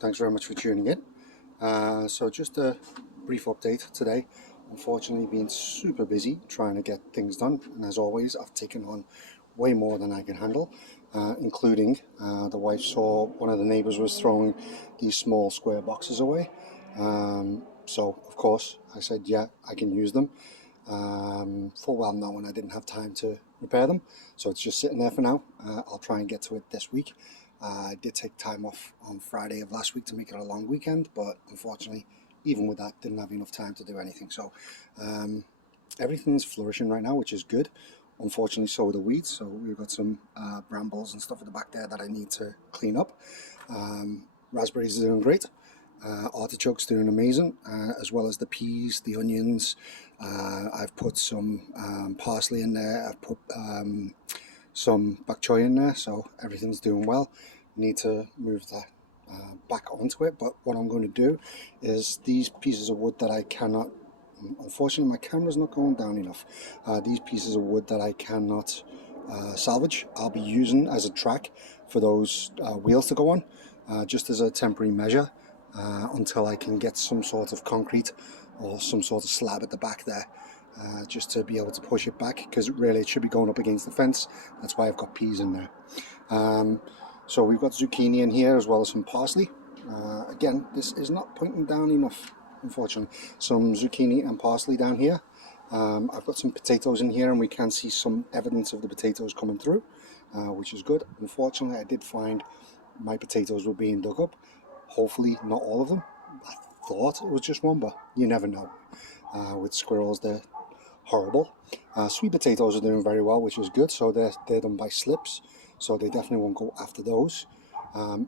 Thanks very much for tuning in. So just a brief update today. Unfortunately, been super busy trying to get things done, and as always, I've taken on way more than I can handle, including the wife saw one of the neighbors was throwing these small square boxes away. So of course I said, yeah, I can use them. Full well knowing I didn't have time to repair them, so it's just sitting there for now. I'll try and get to it this week. I did take time off on Friday of last week to make it a long weekend, but unfortunately, even with that, didn't have enough time to do anything. So everything's flourishing right now, which is good. Unfortunately, so are the weeds. So we've got some brambles and stuff at the back there that I need to clean up. Raspberries are doing great. Artichokes doing amazing, as well as the peas, the onions. I've put some parsley in there. I've put some bok choy in there, so everything's doing well. Need to move that back onto it, but what I'm going to do is these pieces of wood that I cannot, unfortunately my camera's not going down enough, these pieces of wood that I cannot salvage, I'll be using as a track for those wheels to go on, just as a temporary measure, until I can get some sort of concrete or some sort of slab at the back there, just to be able to push it back, because really it should be going up against the fence. That's why I've got peas in there. So we've got zucchini in here as well as some parsley. Again, this is not pointing down enough, unfortunately. Some zucchini and parsley down here. I've got some potatoes in here, and we can see some evidence of the potatoes coming through, which is good. Unfortunately, I did find my potatoes were being dug up. Hopefully not all of them. I thought it was just one, but you never know. With squirrels, they're horrible. Sweet potatoes are doing very well, which is good. So they're done by slips, so they definitely won't go after those.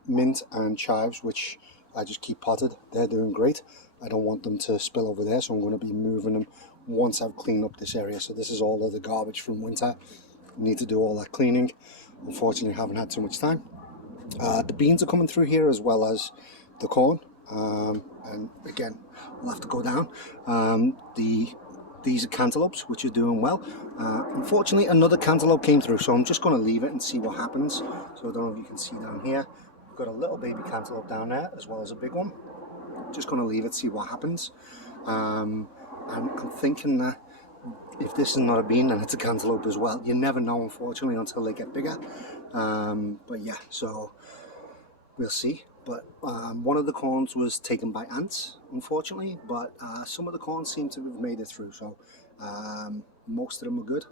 Mint and chives, which I just keep potted, they're doing great. I don't want them to spill over there, so I'm going to be moving them once I've cleaned up this area. So this is all of the garbage from winter. Need to do all that cleaning. Unfortunately, haven't had too much time. The beans are coming through here, as well as the corn, and again we'll have to go down. These are cantaloupes, which are doing well. Unfortunately, another cantaloupe came through, so I'm just going to leave it and see what happens. So I don't know if you can see down here, we've got a little baby cantaloupe down there as well as a big one. Just going to leave it, see what happens. And I'm thinking that if this is not a bean, then it's a cantaloupe as well. You never know, unfortunately, until they get bigger. But yeah, so we'll see. But one of the corns was taken by ants, unfortunately, but some of the corns seem to have made it through, so most of them are good.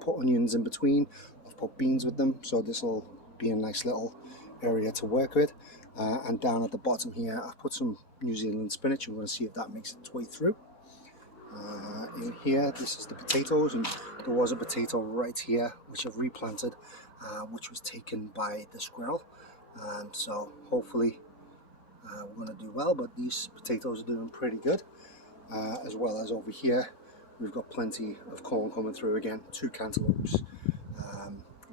Put onions in between, I've put beans with them, so this will be a nice little area to work with. And down at the bottom here, I've put some New Zealand spinach. I'm going to see if that makes its way through. In here, this is the potatoes, and there was a potato right here which I've replanted, which was taken by the squirrel. So hopefully we're going to do well, but these potatoes are doing pretty good, as well as over here we've got plenty of corn coming through again, 2 cantaloupes,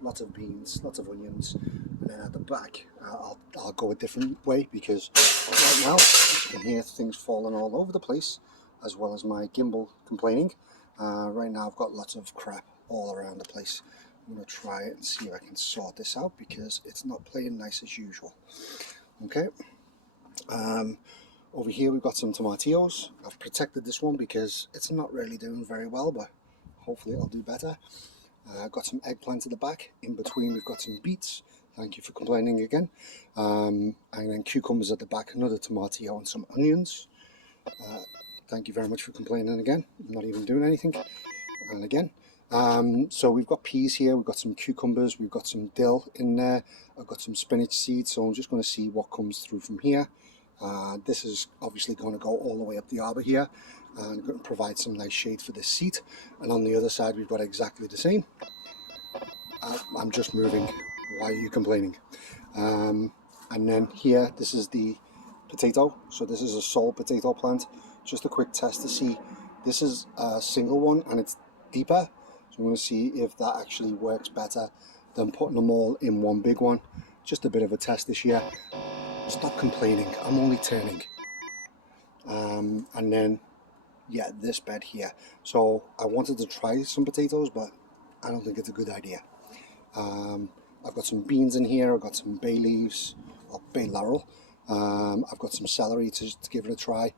lots of beans, lots of onions, and then at the back I'll go a different way, because right now you can hear things falling all over the place, as well as my gimbal complaining. Right now I've got lots of crap all around the place. I'm going to try it and see if I can sort this out, because it's not playing nice as usual. Okay. Over here we've got some tomatillos. I've protected this one because it's not really doing very well, but hopefully it'll do better. I've got some eggplant at the back. In between we've got some beets. Thank you for complaining again. And then cucumbers at the back, another tomatillo, and some onions. Thank you very much for complaining again. I'm not even doing anything. And again. So we've got peas here, we've got some cucumbers, we've got some dill in there, I've got some spinach seeds, so I'm just going to see what comes through from here. This is obviously going to go all the way up the arbor here and going to provide some nice shade for this seat. And on the other side we've got exactly the same. I'm just moving, why are you complaining? And then here, this is the potato, so this is a sole potato plant. Just a quick test to see, this is a single one and it's deeper. I'm going to see if that actually works better than putting them all in one big one. Just a bit of a test this year. Stop complaining, I'm only turning. And then, yeah, this bed here. So I wanted to try some potatoes, but I don't think it's a good idea. I've got some beans in here, I've got some bay leaves, or bay laurel, I've got some celery to give it a try.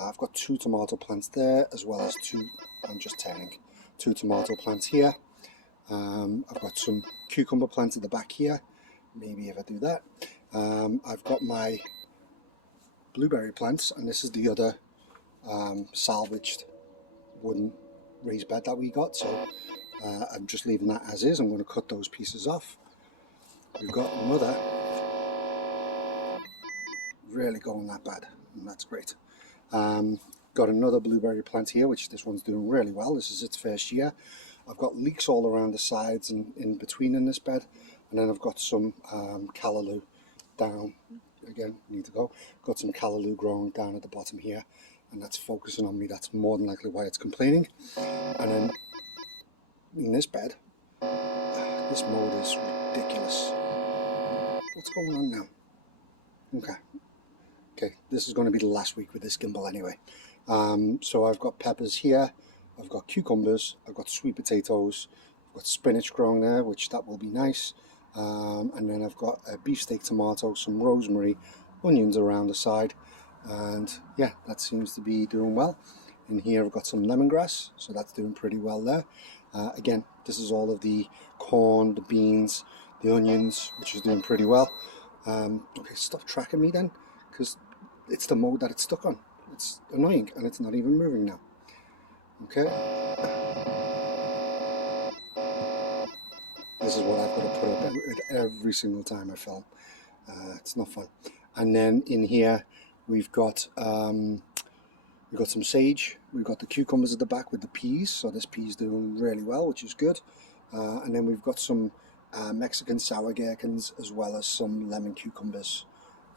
I've got 2 tomato plants there, as well as 2, I'm just turning, 2 tomato plants here. I've got some cucumber plants at the back here, maybe if I do that. I've got my blueberry plants, and this is the other salvaged wooden raised bed that we got, so I'm just leaving that as is. I'm going to cut those pieces off. We've got another, really going that bad, and that's great. Got another blueberry plant here, which this one's doing really well. This is its first year. I've got leeks all around the sides and in between in this bed, and then I've got some callaloo down. Again, need to go. Got some callaloo growing down at the bottom here, and that's focusing on me. That's more than likely why it's complaining. And then in this bed, this mold is ridiculous. What's going on now? Okay, this is going to be the last week with this gimbal anyway. So I've got peppers here, I've got cucumbers, I've got sweet potatoes, I've got spinach growing there, which that will be nice. And then I've got a beefsteak tomato, some rosemary, onions around the side, and yeah, that seems to be doing well. In here I've got some lemongrass, so that's doing pretty well there. Again, this is all of the corn, the beans, the onions, which is doing pretty well. Okay, stop tracking me then, because it's the mode that it's stuck on. It's annoying, and it's not even moving now. Okay. This is what I've got to put up with every single time I film. It's not fun. And then in here we've got some sage. We've got the cucumbers at the back with the peas. So this pea's doing really well, which is good. And then we've got some Mexican sour gherkins, as well as some lemon cucumbers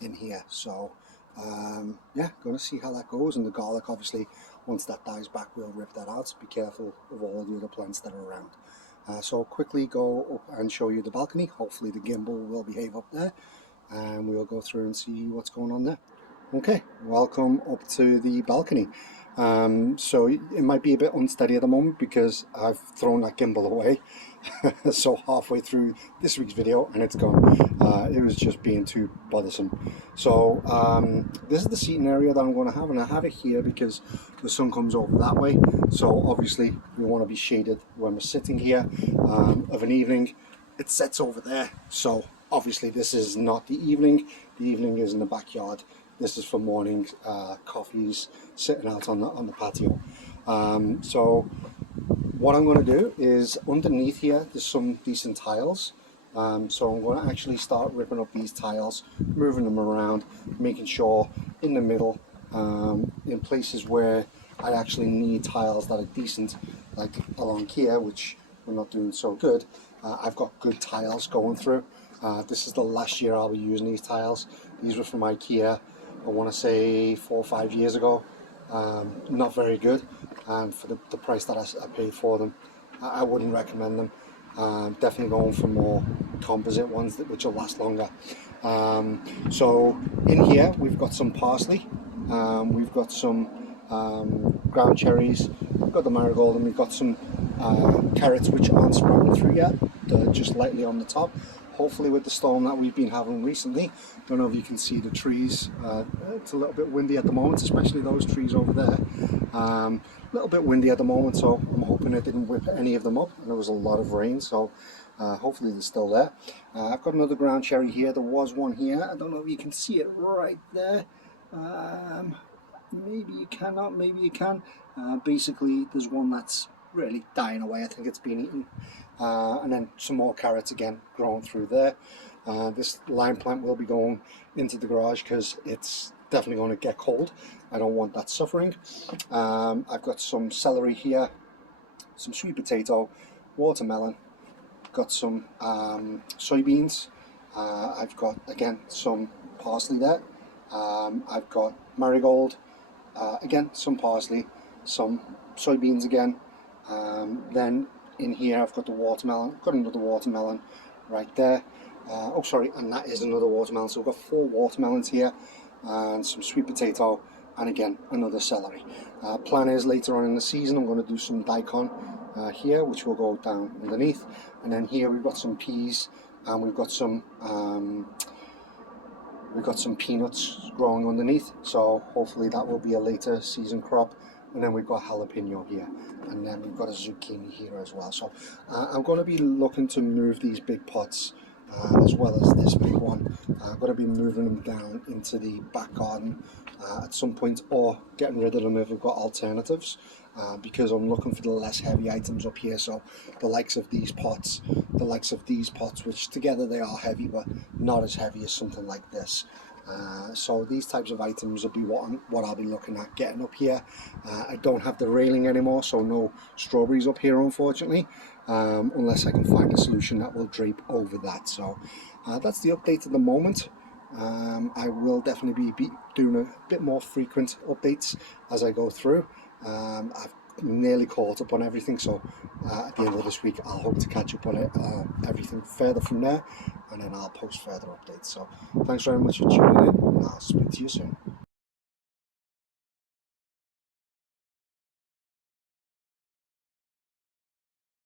in here. So yeah, going to see how that goes. And the garlic, obviously, once that dies back, we'll rip that out. So be careful of all the other plants that are around. So I'll quickly go up and show you the balcony. Hopefully the gimbal will behave up there, and we'll go through and see what's going on there. Okay, welcome up to the balcony. So it might be a bit unsteady at the moment because I've thrown that gimbal away. So halfway through this week's video and it's gone. It was just being too bothersome. So this is the seating area that I'm going to have, and I have it here because the sun comes over that way. So obviously we want to be shaded when we're sitting here. Of an evening, it sets over there. So obviously this is not the evening. The evening is in the backyard. This is for morning coffees, sitting out on the patio. So what I'm going to do is, underneath here there's some decent tiles. So I'm going to actually start ripping up these tiles, moving them around, making sure in the middle, in places where I actually need tiles that are decent, like along here, which we're not doing so good. I've got good tiles going through. This is the last year I'll be using these tiles. These were from IKEA, I want to say 4 or 5 years ago. Not very good, and for the price that I paid for them, I wouldn't recommend them. Definitely going for more composite ones which will last longer. So in here we've got some parsley, we've got some ground cherries, we've got the marigold, and we've got some carrots which aren't sprouting through yet. They're just lightly on the top. Hopefully with the storm that we've been having recently, don't know if you can see the trees, it's a little bit windy at the moment, especially those trees over there. A little bit windy at the moment, so I'm hoping it didn't whip any of them up, and there was a lot of rain, so hopefully they're still there. I've got another ground cherry here. There was one here. I don't know if you can see it right there. Maybe you cannot, maybe you can. Basically there's one that's really dying away. I think it's been eaten. And then some more carrots again growing through there. This lime plant will be going into the garage because it's definitely going to get cold. I don't want that suffering. I've got some celery here, some sweet potato, watermelon, got some soybeans, I've got again some parsley there, I've got marigold, again some parsley, some soybeans again, then in here I've got the watermelon. I've got another watermelon right there. Oh sorry, and that is another watermelon. So I've got 4 watermelons here, and some sweet potato, and again another celery. Plan is later on in the season I'm going to do some daikon here, which will go down underneath, and then here we've got some peas, and we've got some we've got some peanuts growing underneath, so hopefully that will be a later season crop. And then we've got jalapeno here, and then we've got a zucchini here as well. So I'm going to be looking to move these big pots as well as this big one. I'm going to be moving them down into the back garden at some point, or getting rid of them if we've got alternatives, because I'm looking for the less heavy items up here. So the likes of these pots, which together they are heavy, but not as heavy as something like this. So these types of items will be what I'll be looking at getting up here. I don't have the railing anymore, so no strawberries up here, unfortunately, unless I can find a solution that will drape over that. So that's the update at the moment. I will definitely be doing a bit more frequent updates as I go through. I've nearly caught up on everything, so at the end of this week I'll hope to catch up on it, everything further from there, and then I'll post further updates. So thanks very much for tuning in, and I'll speak to you soon.